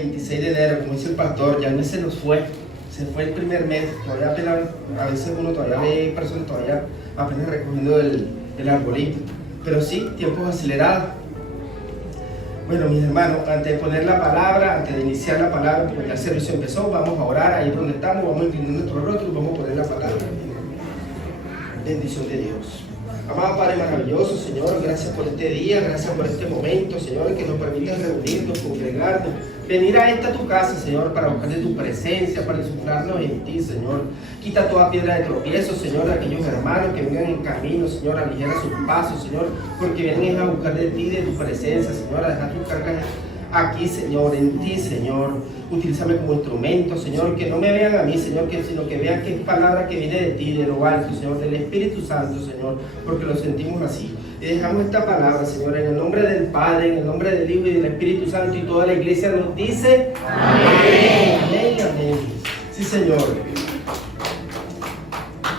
26 de enero, como dice el pastor, ya el mes se nos fue. Se fue el primer mes, todavía apenas, a veces uno todavía ve personas todavía apenas recogiendo el arbolito. Pero sí, tiempos acelerados. Bueno, mis hermanos, antes de poner la palabra, antes de iniciar la palabra, pues ya el servicio empezó, vamos a orar ahí donde estamos, vamos a inclinar nuestro rostro y vamos a poner la palabra. Bendición de Dios. Amado Padre maravilloso, Señor, gracias por este día, gracias por este momento, Señor, que nos permite reunirnos, congregarnos, venir a esta tu casa, Señor, para buscar de tu presencia, para insuflarnos en ti, Señor. Quita toda piedra de tropiezo, Señor, a aquellos hermanos que vengan en camino, Señor, aligera sus pasos, Señor, porque vienen a buscar de ti, de tu presencia, Señor, a dejar tus cargas aquí, Señor, en ti, Señor. Utilízame como instrumento, Señor, que no me vean a mí, Señor, sino que vean que es palabra que viene de ti, de lo alto, Señor, del Espíritu Santo, Señor, porque lo sentimos así. Y dejamos esta palabra, Señor, en el nombre del Padre, en el nombre del Hijo y del Espíritu Santo, y toda la iglesia nos dice amén, amén, amén. Sí, Señor.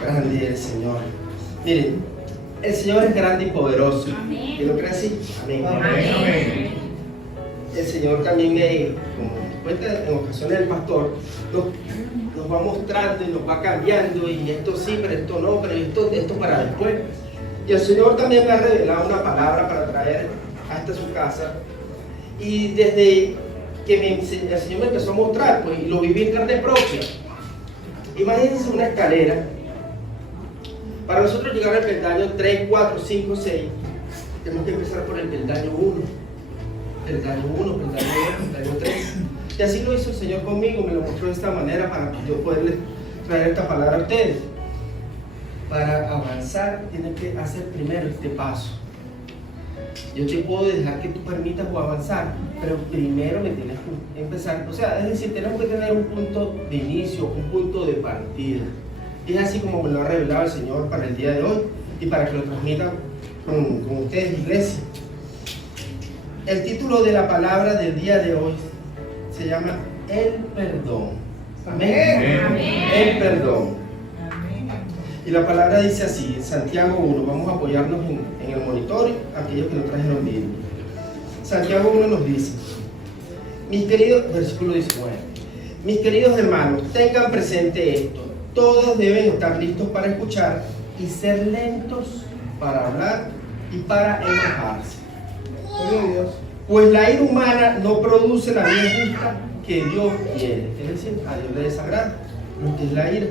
Grande es el Señor. Miren, el Señor es grande y poderoso. ¿Y lo cree así? Amén. Amén. Amén. El Señor también, como cuenta en ocasiones el pastor, nos va mostrando y nos va cambiando, y esto sí, pero esto no, pero esto para después. Y el Señor también me ha revelado una palabra para traer hasta su casa, y desde que el Señor me empezó a mostrar, pues lo viví en carne propia. Imagínense una escalera. Para nosotros llegar al peldaño 3, 4, 5, 6, tenemos que empezar por el peldaño 1. Peldaño 1, peldaño 2, peldaño 3. Y así lo hizo el Señor conmigo, me lo mostró de esta manera para yo poderles traer esta palabra a ustedes. Para avanzar, tienes que hacer primero este paso. Yo te puedo dejar que tú permitas avanzar, pero primero me tienes que empezar. O sea, es decir, tenemos que tener un punto de inicio, un punto de partida. Y es así como me lo ha revelado el Señor para el día de hoy y para que lo transmita con ustedes, iglesia. El título de la palabra del día de hoy se llama El Perdón. Amén. Amén. El perdón. Amén. Y la palabra dice así, en Santiago 1, vamos a apoyarnos en el monitor, aquellos que no trajeron Biblia. Santiago 1 nos dice, versículo 19, mis queridos hermanos, tengan presente esto, todos deben estar listos para escuchar y ser lentos para hablar y para enojarse. Pues la ira humana no produce la vida justa que Dios quiere. Es decir, a Dios le desagrada lo que es la ira.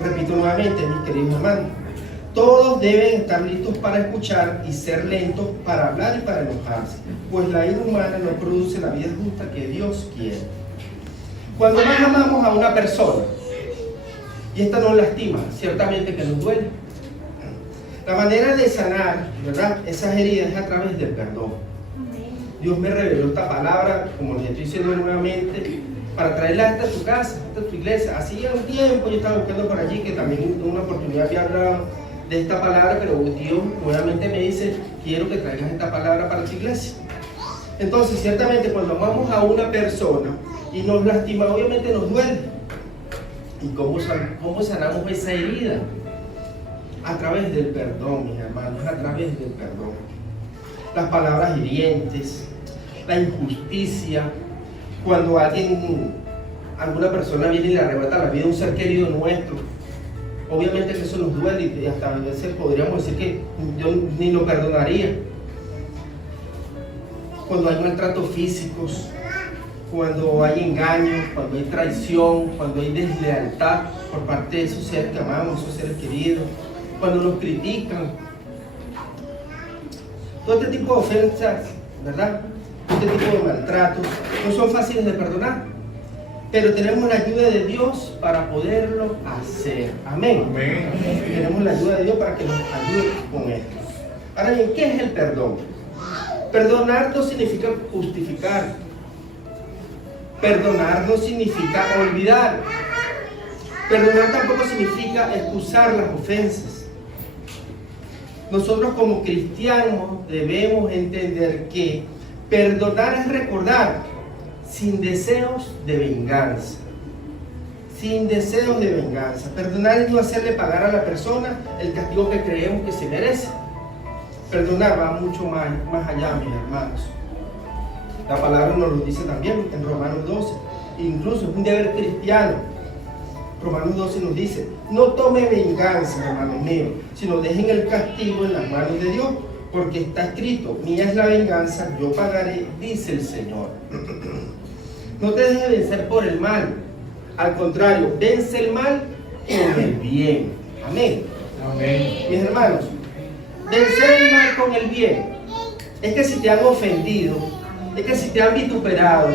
Repito nuevamente, mis queridos hermanos, todos deben estar listos para escuchar y ser lentos para hablar y para enojarse. Pues la ira humana no produce la vida justa que Dios quiere. Cuando más amamos a una persona y esta nos lastima, ciertamente que nos duele. La manera de sanar, ¿verdad?, esas heridas es a través del perdón. Dios me reveló esta palabra, como les estoy diciendo nuevamente, para traerla hasta tu casa, hasta tu iglesia. Hacía un tiempo yo estaba buscando por allí, que también tuve una oportunidad de hablar de esta palabra, pero Dios nuevamente me dice, quiero que traigas esta palabra para tu iglesia. Entonces, ciertamente, cuando amamos a una persona y nos lastima, obviamente nos duele. ¿Y cómo sanamos esa herida? A través del perdón, mis hermanos, a través del perdón. Las palabras hirientes, la injusticia, cuando alguna persona viene y le arrebata la vida a un ser querido nuestro, obviamente que eso nos duele y hasta a veces podríamos decir que yo ni lo perdonaría. Cuando hay maltratos físicos, cuando hay engaños, cuando hay traición, cuando hay deslealtad por parte de esos seres que amamos, esos seres queridos, cuando nos critican, todo este tipo de ofensas, ¿verdad? Este tipo de maltratos no son fáciles de perdonar, pero tenemos la ayuda de Dios para poderlo hacer. Amén. Amén. Tenemos la ayuda de Dios para que nos ayude con esto. Ahora bien, ¿qué es el perdón? Perdonar no significa justificar. Perdonar no significa olvidar. Perdonar tampoco significa excusar las ofensas. Nosotros como cristianos debemos entender que perdonar es recordar sin deseos de venganza. Sin deseos de venganza. Perdonar es no hacerle pagar a la persona el castigo que creemos que se merece. Perdonar va mucho más allá, mis hermanos. La palabra nos lo dice también en Romanos 12. Incluso es un deber cristiano. Romanos 12 nos dice: no tome venganza, hermanos míos, sino dejen el castigo en las manos de Dios, porque está escrito: mía es la venganza, yo pagaré, dice el Señor. No te dejes vencer por el mal. Al contrario, vence el mal con el bien. Amén. Amén. Mis hermanos, vencer el mal con el bien es que si te han ofendido, es que si te han vituperado,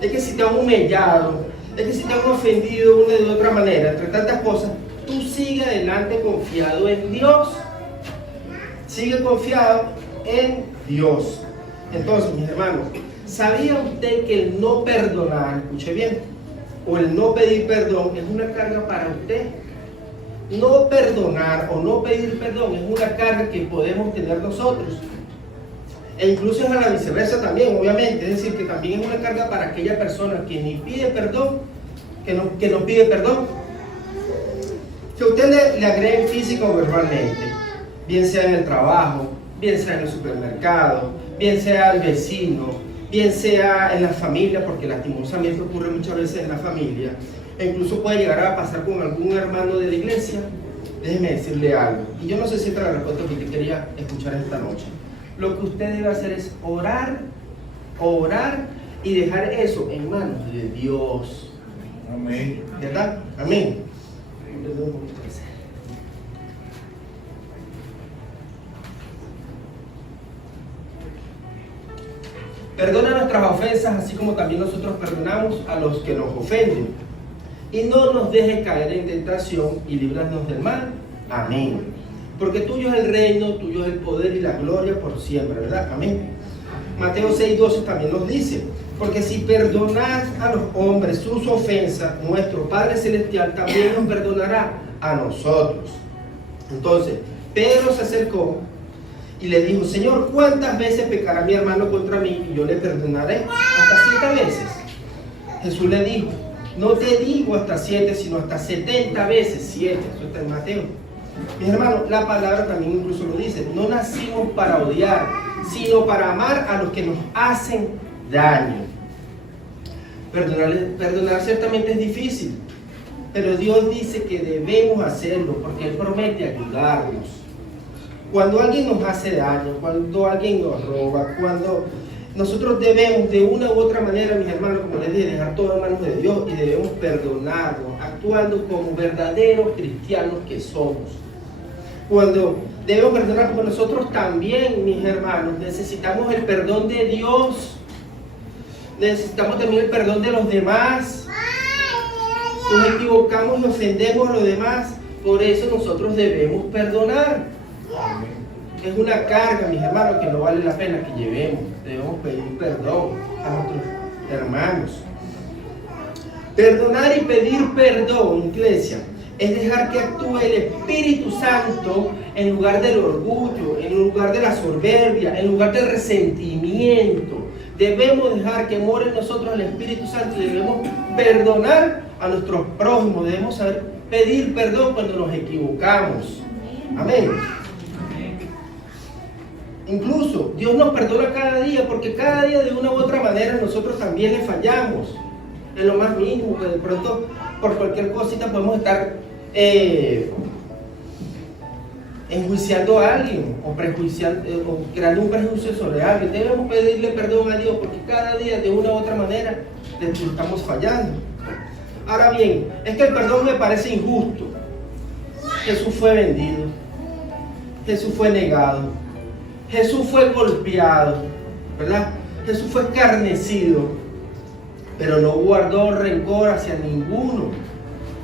es que si te han humillado, es que si te han ofendido de una y de otra manera, entre tantas cosas, tú sigue adelante confiado en Dios. Sigue confiado en Dios. Entonces, mis hermanos, ¿sabía usted que el no perdonar, escuche bien, o el no pedir perdón es una carga para usted? No perdonar o no pedir perdón es una carga que podemos tener nosotros. E incluso es a la viceversa también, obviamente. Es decir, que también es una carga para aquella persona que ni pide perdón, que no pide perdón. Que usted le agreguen física o verbalmente, bien sea en el trabajo, bien sea en el supermercado, bien sea al vecino, bien sea en la familia, porque lastimosamente ocurre muchas veces en la familia, e incluso puede llegar a pasar con algún hermano de la iglesia. Déjeme decirle algo, y yo no sé si esta es la respuesta que usted quería escuchar esta noche. Lo que usted debe hacer es orar y dejar eso en manos de Dios. Amén. ¿Verdad? Amén. Perdona nuestras ofensas, así como también nosotros perdonamos a los que nos ofenden. Y no nos dejes caer en tentación y líbranos del mal. Amén. Porque tuyo es el reino, tuyo es el poder y la gloria por siempre, ¿verdad? Amén. Mateo 6:12 también nos dice: porque si perdonad a los hombres sus ofensas, nuestro Padre Celestial también nos perdonará a nosotros. Entonces, Pedro se acercó y le dijo: Señor, ¿cuántas veces pecará mi hermano contra mí y yo le perdonaré? ¿Hasta 7 veces? Jesús le dijo: no te digo hasta 7, sino hasta 70 veces 7. Eso está en Mateo. Mis hermanos, la palabra también incluso lo dice: no nacimos para odiar, sino para amar a los que nos hacen daño. Perdonar ciertamente es difícil, pero Dios dice que debemos hacerlo porque Él promete ayudarnos. Cuando alguien nos hace daño, cuando alguien nos roba, cuando nosotros debemos de una u otra manera, mis hermanos, como les dije, dejar todo en manos de Dios y debemos perdonarnos, actuando como verdaderos cristianos que somos. Cuando debemos perdonar, como nosotros también, mis hermanos, necesitamos el perdón de Dios. Necesitamos también el perdón de los demás. Nos equivocamos y ofendemos a los demás. Por eso nosotros debemos perdonar. Es una carga, mis hermanos, que no vale la pena que llevemos. Debemos pedir perdón a nuestros hermanos. Perdonar y pedir perdón, iglesia, es dejar que actúe el Espíritu Santo en lugar del orgullo, en lugar de la soberbia, en lugar del resentimiento. Debemos dejar que more en nosotros el Espíritu Santo y debemos perdonar a nuestros prójimos. Debemos saber pedir perdón cuando nos equivocamos. Amén. Incluso Dios nos perdona cada día, porque cada día de una u otra manera nosotros también le fallamos. En lo más mínimo, que de pronto por cualquier cosita podemos estar enjuiciando a alguien o creando un prejuicio sobre alguien. Debemos pedirle perdón a Dios porque cada día de una u otra manera le estamos fallando. Ahora bien, es que el perdón me parece injusto. Jesús fue vendido, Jesús fue negado, Jesús fue golpeado, ¿verdad? Jesús fue escarnecido, pero no guardó rencor hacia ninguno.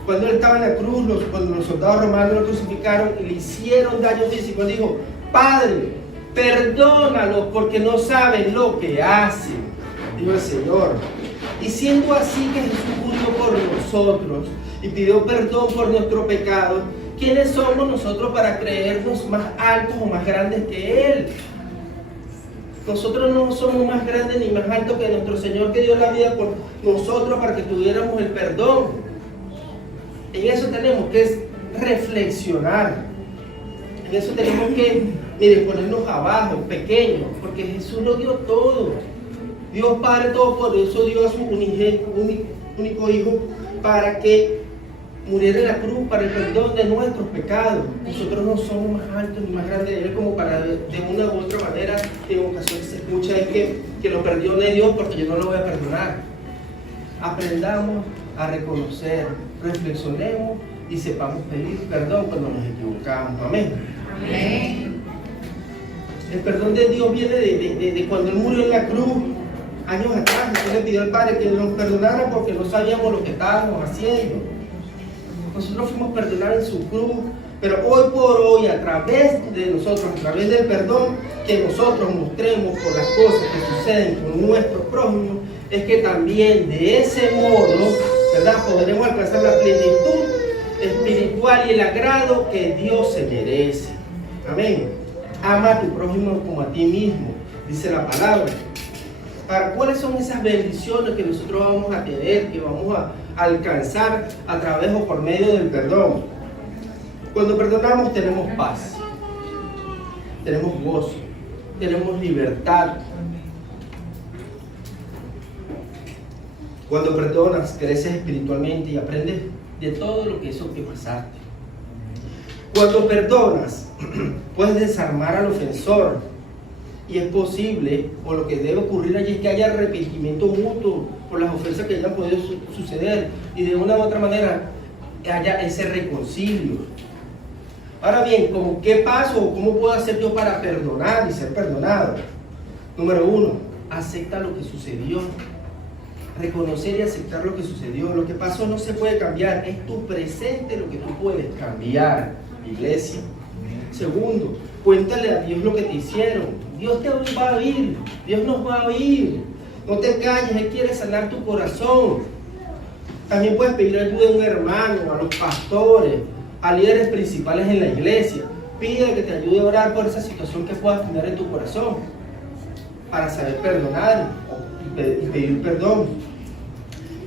Cuando Él estaba en la cruz, cuando los soldados romanos lo crucificaron y le hicieron daño físico, Él dijo: Padre, perdónalos porque no saben lo que hacen, dijo el Señor. Y siendo así que Jesús murió por nosotros y pidió perdón por nuestro pecado, ¿quiénes somos nosotros para creernos más altos o más grandes que Él? Nosotros no somos más grandes ni más altos que nuestro Señor, que dio la vida por nosotros para que tuviéramos el perdón. En eso tenemos que reflexionar. En eso tenemos que, ponernos abajo, pequeños, porque Jesús lo dio todo. Dios Padre Todopoderoso dio a su único Hijo para que muriera en la cruz para el perdón de nuestros pecados. Nosotros no somos más altos ni más grandes de Él como para de una u otra manera, en ocasiones se escucha es que lo perdone Dios porque yo no lo voy a perdonar. Aprendamos a reconocer, reflexionemos y sepamos pedir perdón cuando nos equivocamos. Amén. Amén. El perdón de Dios viene de cuando Él murió en la cruz, años atrás. Jesús le pidió al Padre que nos perdonara porque no sabíamos lo que estábamos haciendo. Nosotros fuimos perdonados en su cruz, pero hoy por hoy, a través de nosotros, a través del perdón que nosotros mostremos por las cosas que suceden con nuestros prójimos, es que también de ese modo, ¿verdad?, podremos alcanzar la plenitud espiritual y el agrado que Dios se merece. Amén. Ama a tu prójimo como a ti mismo, dice la palabra. ¿Cuáles son esas bendiciones que nosotros vamos a tener, que vamos a alcanzar a través o por medio del perdón? Cuando perdonamos tenemos paz, tenemos gozo, tenemos libertad. Cuando perdonas, creces espiritualmente y aprendes de todo lo que eso que pasaste. Cuando perdonas, puedes desarmar al ofensor. Y es posible, o lo que debe ocurrir allí es que haya arrepentimiento mutuo por las ofensas que hayan podido suceder, y de una u otra manera haya ese reconcilio. Ahora bien, ¿qué paso o cómo puedo hacer yo para perdonar y ser perdonado? Número 1, acepta lo que sucedió. Reconocer y aceptar lo que sucedió. Lo que pasó no se puede cambiar, es tu presente lo que tú puedes cambiar, iglesia. Segundo, cuéntale a Dios lo que te hicieron. Dios te va a oír, Dios nos va a oír. No te calles, Él quiere sanar tu corazón. También puedes pedir ayuda a un hermano, a los pastores, a líderes principales en la iglesia. Pide que te ayude a orar por esa situación que puedas tener en tu corazón, para saber perdonar y pedir perdón.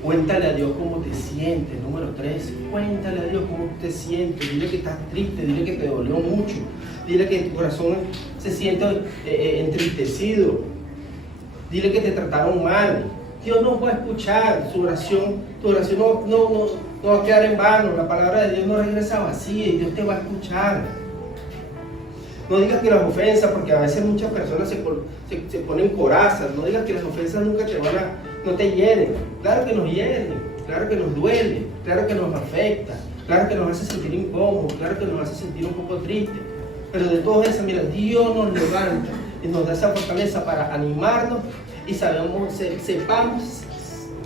Cuéntale a Dios cómo te sientes. Número 3, cuéntale a Dios cómo te sientes. Dile que estás triste, dile que te dolió mucho. Dile que tu corazón se siente entristecido. Dile que te trataron mal. Dios nos va a escuchar. Tu oración no va a quedar en vano. La palabra de Dios no regresa vacía y Dios te va a escuchar. No digas que las ofensas, porque a veces muchas personas se ponen corazas. No digas que las ofensas nunca no te hieren. Claro que nos hieren, claro que nos duele, claro que nos afecta, claro que nos hace sentir incómodos, claro que nos hace sentir un poco tristes. Pero de todas esas, mira, Dios nos levanta y nos da esa fortaleza para animarnos y sepamos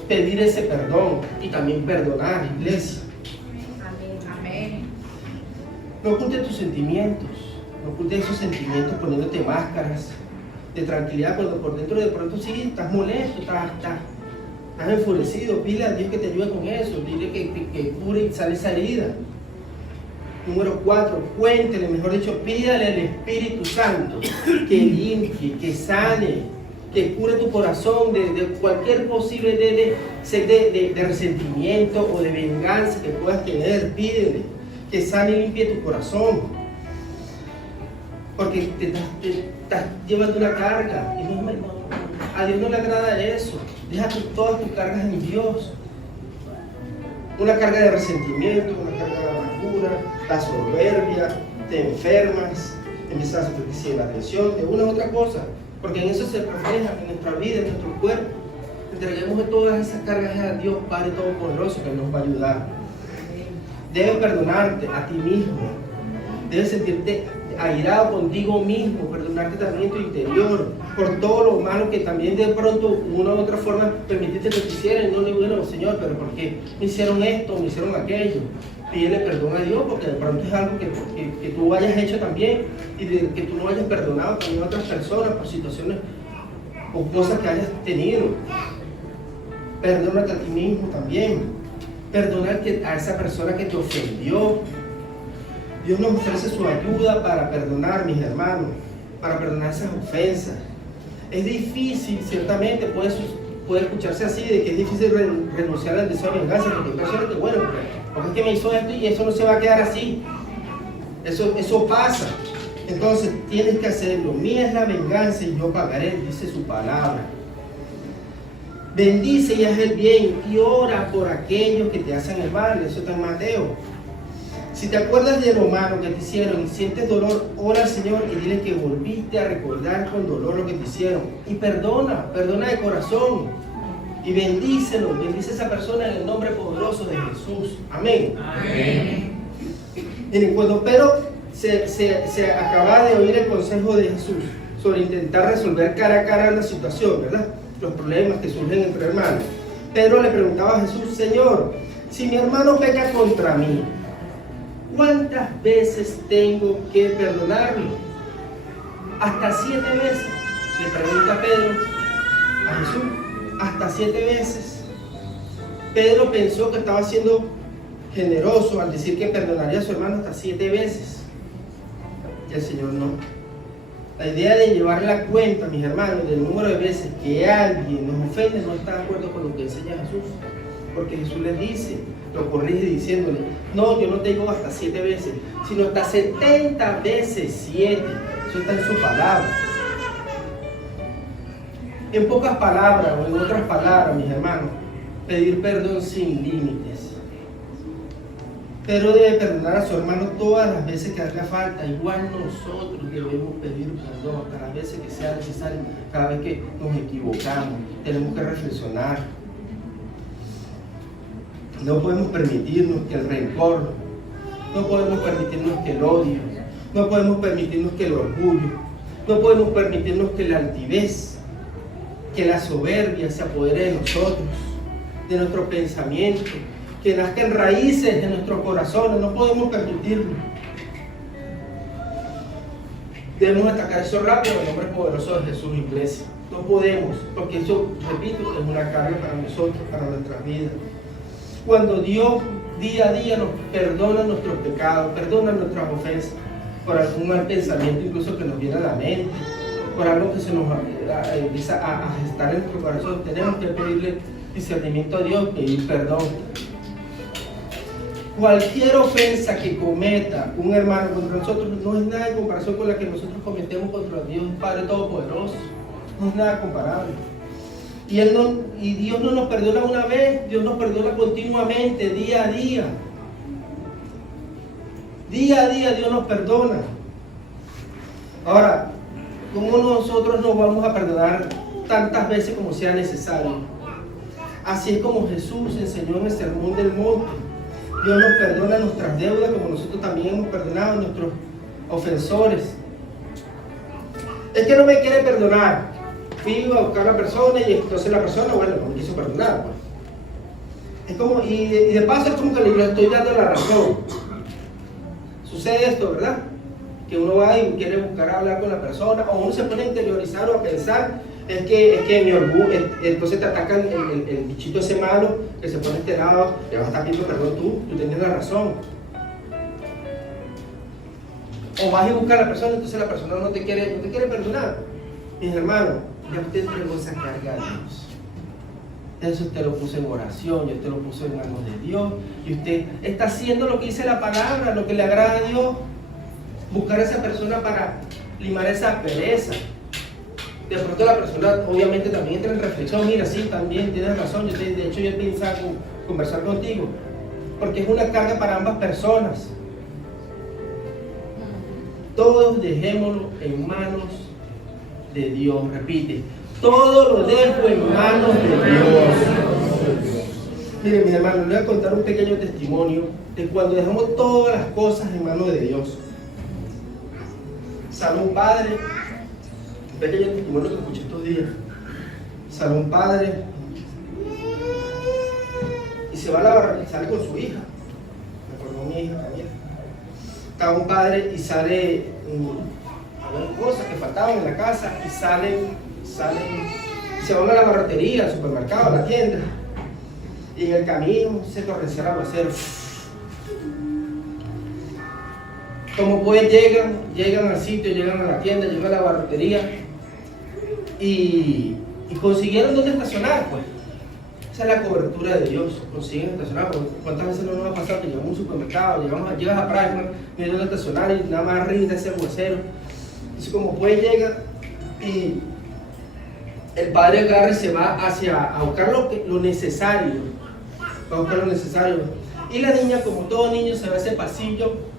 pedir ese perdón y también perdonar, iglesia. Amén. No ocultes tus sentimientos. No ocultes esos sentimientos poniéndote máscaras de tranquilidad cuando por dentro de pronto sí estás molesto, estás enfurecido. Pide a Dios que te ayude con eso. Dile que cure y sale esa herida. Número 4, cuéntele, mejor dicho, pídale al Espíritu Santo que limpie, que sane, que cure tu corazón de cualquier posible de resentimiento o de venganza que puedas tener. Pídele que sane y limpie tu corazón. Porque te estás llevando una carga y a Dios no le agrada eso. Deja todas tus cargas en Dios. Una carga de resentimiento, una carga de amargura, la soberbia, te enfermas, empiezas a sentir la atención de una u otra cosa, porque en eso se refleja en nuestra vida, en nuestro cuerpo. Entreguemos todas esas cargas a Dios Padre Todopoderoso, que nos va a ayudar. Debes perdonarte a ti mismo. Debes sentirte airado contigo mismo, perdonarte también en tu interior, por todo lo malo que también de pronto, de una u otra forma, permitiste que te hicieran. No le digo, bueno, Señor, pero ¿por qué me hicieron esto, me hicieron aquello? Pídele perdón a Dios, porque de pronto es algo que tú hayas hecho también, y que tú no hayas perdonado también a otras personas por situaciones o cosas que hayas tenido. Perdónate a ti mismo también. Perdonar a esa persona que te ofendió. Dios nos ofrece su ayuda para perdonar, mis hermanos, para perdonar esas ofensas. Es difícil, ciertamente, puede escucharse así, de que es difícil renunciar al deseo de venganza, porque hay personas que, bueno, porque es que me hizo esto y eso no se va a quedar así. Eso pasa. Entonces, tienes que hacerlo. Mía es la venganza y yo pagaré, dice su palabra. Bendice y haz el bien y ora por aquellos que te hacen el mal. Eso está en Mateo. Si te acuerdas de lo malo que te hicieron y sientes dolor, ora al Señor y dile que volviste a recordar con dolor lo que te hicieron. Y perdona de corazón. Y bendícelo, bendice a esa persona en el nombre poderoso de Jesús. Amén. Amén. Miren, cuando Pedro se acaba de oír el consejo de Jesús sobre intentar resolver cara a cara la situación, ¿verdad? Los problemas que surgen entre hermanos. Pedro le preguntaba a Jesús: Señor, si mi hermano peca contra mí, ¿cuántas veces tengo que perdonarlo? Hasta 7 veces, le pregunta Pedro a Jesús. Hasta 7 veces. Pedro pensó que estaba siendo generoso al decir que perdonaría a su hermano hasta 7 veces. Y el Señor no. La idea de llevar la cuenta, mis hermanos, del número de veces que alguien nos ofende no está de acuerdo con lo que enseña Jesús. Porque Jesús les dice, lo corrige diciéndole: no, yo no te digo hasta 7 veces, sino hasta 70 veces 7. Eso está en su palabra. En pocas palabras, o en otras palabras, mis hermanos, pedir perdón sin límites. Pedro debe perdonar a su hermano todas las veces que haga falta. Igual nosotros debemos pedir perdón cada vez que sea necesario, cada vez que nos equivocamos. Tenemos que reflexionar. No podemos permitirnos que el rencor, no podemos permitirnos que el odio, no podemos permitirnos que el orgullo, no podemos permitirnos que la altivez, que la soberbia se apodere de nosotros, de nuestro pensamiento, que nazcan raíces de nuestros corazones. No podemos permitirlo. Debemos atacar eso rápido en el nombre poderoso de Jesús, iglesia. No podemos, porque eso, repito, es una carga para nosotros, para nuestras vidas. Cuando Dios día a día nos perdona nuestros pecados, perdona nuestras ofensas, por algún mal pensamiento incluso que nos viene a la mente, por algo que se nos empieza a gestar en nuestro corazón, tenemos que pedirle discernimiento a Dios, pedir perdón. Cualquier ofensa que cometa un hermano contra nosotros no es nada en comparación con la que nosotros cometemos contra Dios Padre Todopoderoso. No es nada comparable. Y Dios no nos perdona una vez, Dios nos perdona continuamente, día a día. Día a día Dios nos perdona. Ahora, ¿cómo nosotros nos vamos a perdonar tantas veces como sea necesario? Así es como Jesús enseñó en el Sermón del Monte. Dios nos perdona nuestras deudas como nosotros también hemos perdonado a nuestros ofensores. Es que no me quiere perdonar. Fui a buscar a la persona y entonces la persona, bueno, no me quiso perdonar. Pues. Es como, y de paso es como que le estoy dando la razón. Sucede esto, ¿verdad? Que uno va y quiere buscar hablar con la persona, o uno se pone a interiorizar o a pensar, es que mi orgullo, entonces te atacan el bichito ese malo, que se pone este lado, le vas a estar pidiendo perdón tú tienes la razón. O vas a buscar a la persona, entonces la persona no te quiere perdonar. Mis hermanos, ya usted entregó esa carga a Dios. Eso usted lo puso en oración, yo te lo puse en manos de Dios, y usted está haciendo lo que dice la palabra, lo que le agrada a Dios. Buscar a esa persona para limar esa pereza. De pronto la persona obviamente también entra en reflexión: mira, sí, también tienes razón, de hecho yo pensaba conversar contigo, porque es una carga para ambas personas. Todos dejémoslo en manos de Dios. Repite: todo lo dejo en manos de Dios. Miren, mis hermanos, les voy a contar un pequeño testimonio de cuando dejamos todas las cosas en manos de Dios. Sale un padre, un pequeño testimonio que escuché estos días. Sale un padre y se va a la barra, sale con su hija. Me acordó mi hija también. Estaba un padre y sale cosas que faltaban en la casa y salen, se van a la barrotería, al supermercado, a la tienda, y en el camino se torrencia el aguacero. Como pues llegan al sitio, llegan a la tienda, llegan a la barrotería y consiguieron dónde estacionar, pues. Esa es la cobertura de Dios, consiguen estacionar. ¿Cuántas veces no nos ha pasado que llegamos a un supermercado, llegas a Pricemark, no hay dónde estacionar y nada más arriba ese aguacero? Entonces como pues llega y el padre agarra y se va a buscar lo necesario. Va a buscar lo necesario. Y la niña, como todo niño, se va a ese pasillo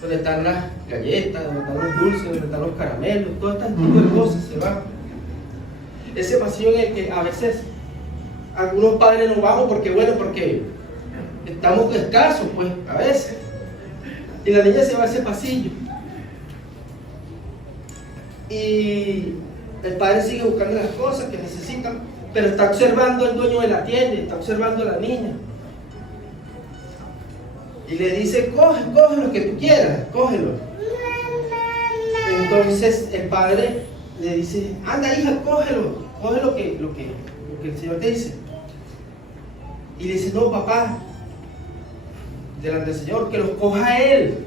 donde están las galletas, donde están los dulces, donde están los caramelos, todo este tipo de cosas se va. Ese pasillo en el que a veces algunos padres no vamos porque estamos escasos, pues, a veces. Y la niña se va a ese pasillo. Y el padre sigue buscando las cosas que necesitan, pero está observando al dueño de la tienda, está observando a la niña. Y le dice, coge lo que tú quieras, cógelo. Entonces el padre le dice, anda hija, coge lo que el Señor te dice. Y le dice, no papá, delante del Señor, que los coja Él,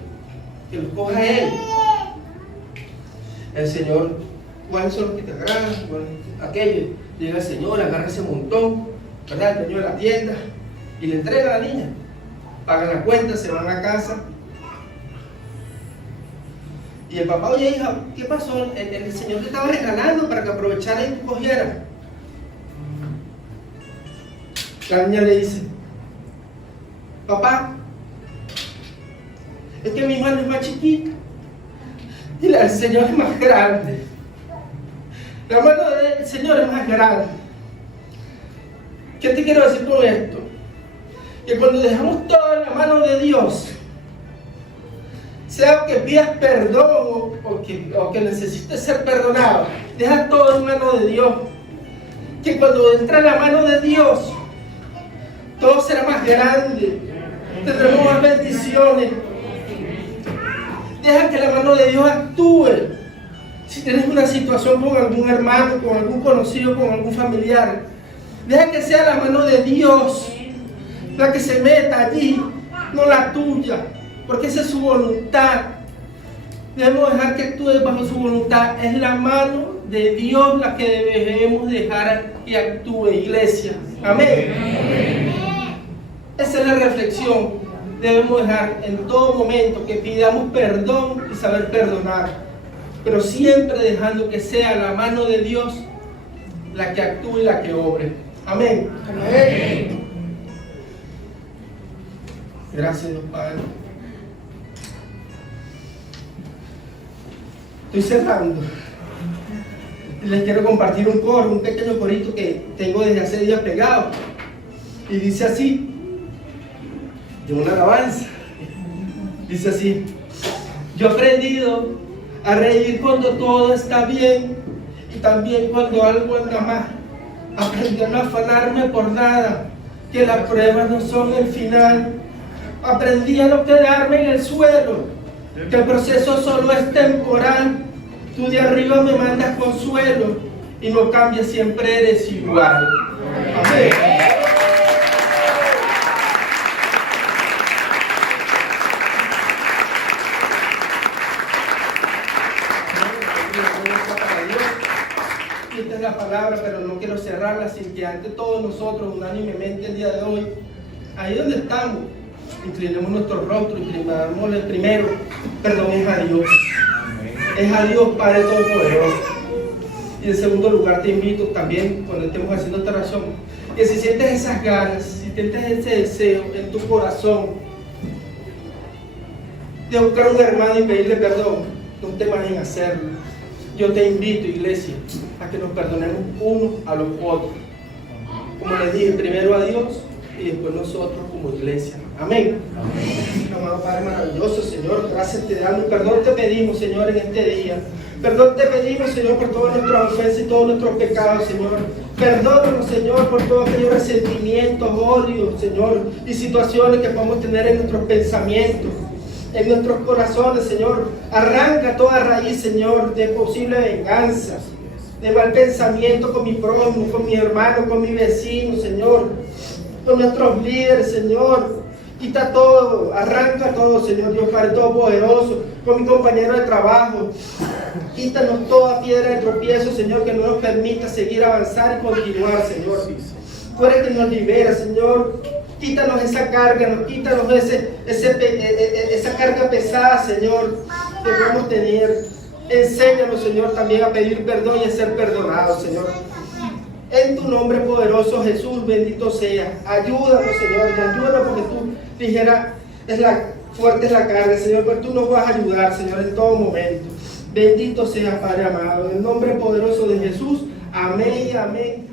que los coja Él. El Señor, ¿cuáles son los que te agradan? Aquello. Llega el Señor, agarra ese montón, ¿verdad? El dueño de la tienda, y le entrega a la niña. Pagan la cuenta, se van a casa. Y el papá, oye hija, ¿qué pasó? El Señor te estaba regalando para que aprovechara y tú cogieras. La niña le dice, papá, es que mi mano es más chiquita y la del Señor es más grande. La mano del Señor es más grande. ¿Qué te quiero decir con esto? Que cuando dejamos todo en la mano de Dios, sea que pidas perdón o que necesites ser perdonado, deja todo en mano de Dios. Que cuando entra en la mano de Dios, todo será más grande, tendremos más bendiciones. Deja que la mano de Dios actúe. Si tienes una situación con algún hermano, con algún conocido, con algún familiar, deja que sea la mano de Dios la que se meta allí, no la tuya, porque esa es su voluntad. Debemos dejar que actúe bajo su voluntad. Es la mano de Dios la que debemos dejar que actúe, iglesia. Amén. Amén. Esa es la reflexión. Debemos dejar en todo momento que pidamos perdón y saber perdonar, pero siempre dejando que sea la mano de Dios la que actúe y la que obre. Amén. Amén. Gracias, Dios Padre. Estoy cerrando. Les quiero compartir un coro, un pequeño corito que tengo desde hace días pegado. Y dice así, de una alabanza. Dice así: yo he aprendido a reír cuando todo está bien y también cuando algo anda mal. Aprendí a no afanarme por nada, que las pruebas no son el final. Aprendí a no quedarme en el suelo, que el proceso solo es temporal. Tú de arriba me mandas consuelo y no cambias, siempre eres igual. Amén. Esta es la palabra, pero no quiero cerrarla sin que ante todos nosotros, unánimemente el día de hoy, ahí donde estamos, inclinemos nuestro rostro, inclinémosle primero, perdón, es a Dios. Es a Dios Padre Todopoderoso. Y en segundo lugar te invito también, cuando estemos haciendo esta oración, que si sientes esas ganas, si sientes ese deseo en tu corazón de buscar a un hermano y pedirle perdón, no temas en hacerlo. Yo te invito, iglesia, a que nos perdonemos unos a los otros. Como les dije, primero a Dios y después nosotros como iglesia. Amén. Amén. Amado Padre maravilloso, Señor, gracias te damos. Perdón te pedimos, Señor, en este día. Perdón te pedimos, Señor, por todas nuestras ofensas y todos nuestros pecados, Señor. Perdónanos, Señor, por todos aquellos resentimientos, odios, Señor, y situaciones que podemos tener en nuestros pensamientos, en nuestros corazones, Señor. Arranca toda raíz, Señor, de posible venganza, de mal pensamiento con mi prójimo, con mi hermano, con mi vecino, Señor, con nuestros líderes, Señor. Quita todo, arranca todo, Señor Dios Padre Todopoderoso, con mi compañero de trabajo. Quítanos toda piedra de tropiezo, Señor, que no nos permita seguir avanzar y continuar, Señor. Tú eres que nos libera, Señor. Quítanos esa carga, quítanos esa carga pesada, Señor, que podemos tener. Enséñanos, Señor, también a pedir perdón y a ser perdonados, Señor. En tu nombre poderoso, Jesús, bendito seas. Ayúdanos, Señor, y ayúdanos porque tú, ligera, fuerte es la carne, Señor, pero tú nos vas a ayudar, Señor, en todo momento. Bendito seas, Padre amado. En el nombre poderoso de Jesús. Amén y amén.